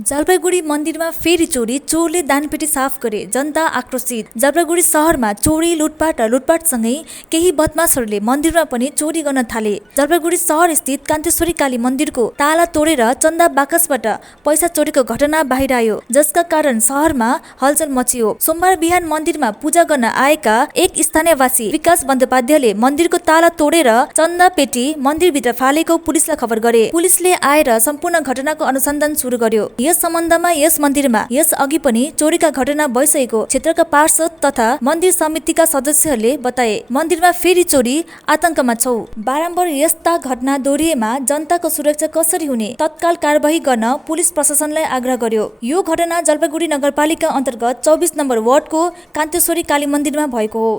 जलपाइगुडी मन्दिरमा फेरि चोरी, चोरले दानपेटी साफ गरे, जनता आक्रोशित। जलपाइगुडी शहरमा चोरी, लुटपाट र लुटपाटसँगै केही बदमाशहरूले मन्दिरमा पनि चोरी गर्न थाले। जलपाइगुडी शहर स्थित कान्तेश्वरी काली मन्दिरको ताला तोडेर चन्दा बाकसबाट पैसा चोरीको घटना बाहिर आयो, जसका कारण शहरमा हलचल मचियो। सोमबार बिहान मन्दिरमा पूजा गर्न आएका एक स्थानीयवासी विकास बन्द मन्दिरको ताला तोडेर चन्दा पेटी मन्दिरभित्र फालेको पुलिसलाई खबर गरे। पुलिसले आएर सम्पूर्ण घटनाको अनुसन्धान सुरु गर्यो। यस सम्बन्धमा यस मन्दिरमा यस अघि पनि चोरीका घटना भइसकेको क्षेत्रका पार्षद तथा मन्दिर समितिका सदस्यहरूले बताए। मन्दिरमा फेरि चोरी, आतंकमा छौ। बारम्बार यस्ता घटना दोहोरिएमा जनताको सुरक्षा कसरी हुने, तत्काल कारबाही गर्न पुलिस प्रशासनलाई आग्रह गर्यो। यो घटना जलपाइगुडी नगरपालिका अन्तर्गत 24 नम्बर वार्डको कान्तेश्वरी काली मन्दिरमा भएको हो।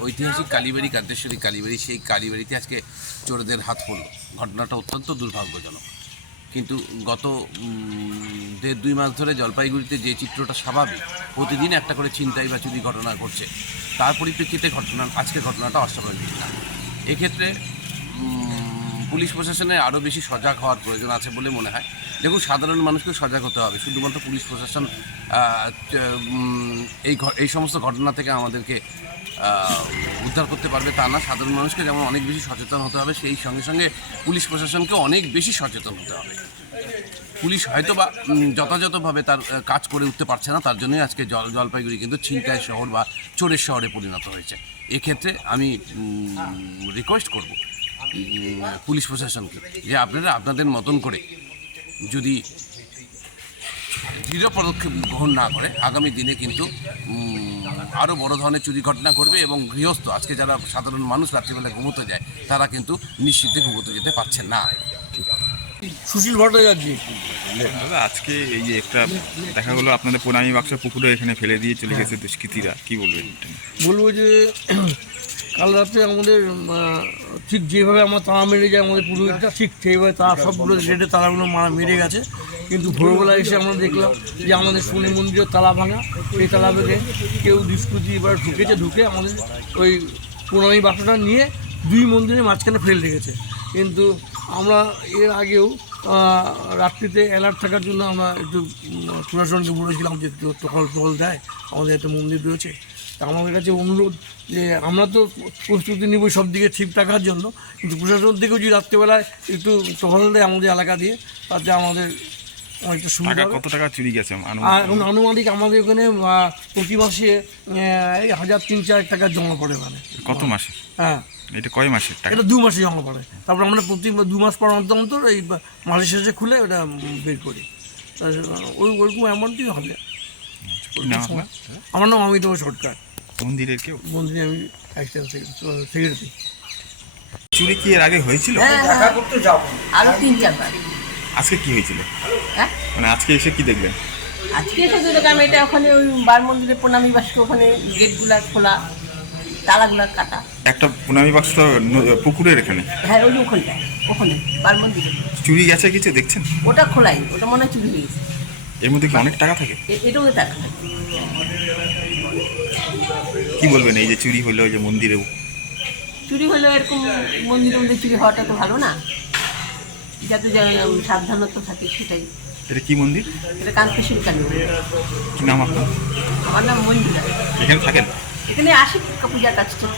ঐতিহাসিক কালীবাড়ি কান্তেশ্বরী কালীবাড়ি, সেই কালীবাড়িতে আজকে চোরদের হাত পড়ল। ঘটনাটা অত্যন্ত দুর্ভাগ্যজনক, কিন্তু গত 1.5-2 মাস ধরে জলপাইগুড়িতে যে চিত্রটা স্বাভাবিক, প্রতিদিন একটা করে ছিনতাই বা চুরি ঘটনা ঘটছে, তার পরিপ্রেক্ষিতে আজকের ঘটনাটা অস্বাভাবিক না। এক্ষেত্রে পুলিশ প্রশাসনের আরও বেশি সজাগ হওয়ার প্রয়োজন আছে বলে মনে হয়। দেখুন, সাধারণ মানুষকে সজাগ হতে হবে। শুধুমাত্র পুলিশ প্রশাসন এই সমস্ত ঘটনা থেকে আমাদেরকে উদ্ধার করতে পারবে তা না। সাধারণ মানুষকে যেমন অনেক বেশি সচেতন হতে হবে, সেই সঙ্গে সঙ্গে পুলিশ প্রশাসনকে অনেক বেশি সচেতন হতে হবে। পুলিশ হয়তো বা যথাযথভাবে তার কাজ করে উঠতে পারছে না, তার জন্যই আজকে জলপাইগুড়ি কিন্তু ছিনতাই শহর বা চোরের শহরে পরিণত হয়েছে। এক্ষেত্রে আমি রিকোয়েস্ট করব পুলিশ প্রশাসনকে যে আপনারা আপনাদের মতন করে যদি দৃঢ় পদক্ষেপ গ্রহণ না করে, আগামী দিনে কিন্তু আরও বড় ধরনের চুরি ঘটনা করবে এবং গৃহস্থ, আজকে যারা সাধারণ মানুষ রাত্রিবেলা ঘুমোতে যায়, তারা কিন্তু নিশ্চিন্তে ঘুমোতে যেতে পারছেন না। সুশীল ভট্টাচার্য, দাদা আজকে এই যে একটা দেখা গেলো আপনাদের প্রণামী বাক্স পুকুরে এখানে ফেলে দিয়ে চলে গেছে দুষ্কৃতীরা, কি বলবেন? বলবো যে কাল রাতে আমাদের ঠিক যেভাবে আমরা তালা মেরে যায়, আমাদের পুরোহিতটা ঠিক সেইভাবে তারা সবগুলো রেটে তালাগুলো মেরে গেছে। কিন্তু ভোরবেলা এসে আমরা দেখলাম যে আমাদের শনি মন্দিরের তালা ভাঙা। সেই তালা ভেঙে কেউ দুষ্কৃতী এবার ঢুকে আমাদের ওই প্রণামী বাক্সটা নিয়ে 2 মন্দিরের মাঝখানে ফেলে রেখেছে। কিন্তু আমরা এর আগেও রাত্রিতে অ্যালার্ট থাকার জন্য আমরা একটু প্রশাসনকে বলেছিলাম যে একটু টহল দেয়, আমাদের একটা মন্দির রয়েছে। তা আমাদের কাছে অনুরোধ যে আমরা তো প্রস্তুতি নিব সব দিকে ঠিক রাখার জন্য, কিন্তু প্রশাসন থেকেও যদি রাত্রিবেলায় একটু টহল দেয় আমাদের এলাকা দিয়ে, তাতে আমাদের অনেকটা সুবিধা। কত টাকা চুরি গেছে আনুমানিক আমাদের ওখানে প্রতি মাসে 1,000-3,000 টাকা জমা পড়ে। মানে কত মাসে? হ্যাঁ, এটা কয় মাসে? এটা 2 মাসে জমা পড়ে। তারপর আমরা প্রতি 2 মাস পর অন্তর এই মাসের শেষে খুলে ওটা বের করি। ওইরকম অ্যামাউন্টই হবে। আমার নাম অমিতাভ সরকার। মন্দিরের কেউ? মন্দিরে আমি সেক্রেটারি। চুরি কি এর আগে হয়েছিল? আরো 3-4 বার। আজকে কি হয়েছিল? মানে আজকে এসে কি দেখলেন? আজকে এসে দেখলাম এটা ওখানে ওই বার মন্দিরের প্রণামী বাক্স, ওখানে গেটগুলা খোলা, তালাগুলা কাটা। একটা প্রণামী বাক্স পুকুরের এখানে? হ্যাঁ, ওই ওখানে বার মন্দিরে চুরি গেছে কিছু দেখছেন? ওটা খোলাই, ওটা মনে হয় চুরি হয়ে গেছে। এর মধ্যে কি অনেক টাকা থাকে? এটাও টাকা থাকে। কি বলবেন এই যে চুরি হলো, এই যে মন্দিরেও চুরি হলো, এরকম মন্দিরের মধ্যে চুরি হওয়াটা তো ভালো না, যাতে সাবধানতা থাকে সেটাই। এটা কি মন্দির? এটা কান্তেশ্বরী কালী মন্দির। কি নাম আপনার? আমার নাম মঞ্জুরা। এখানে থাকেন? এখানে আসি পূজার কাজ করি।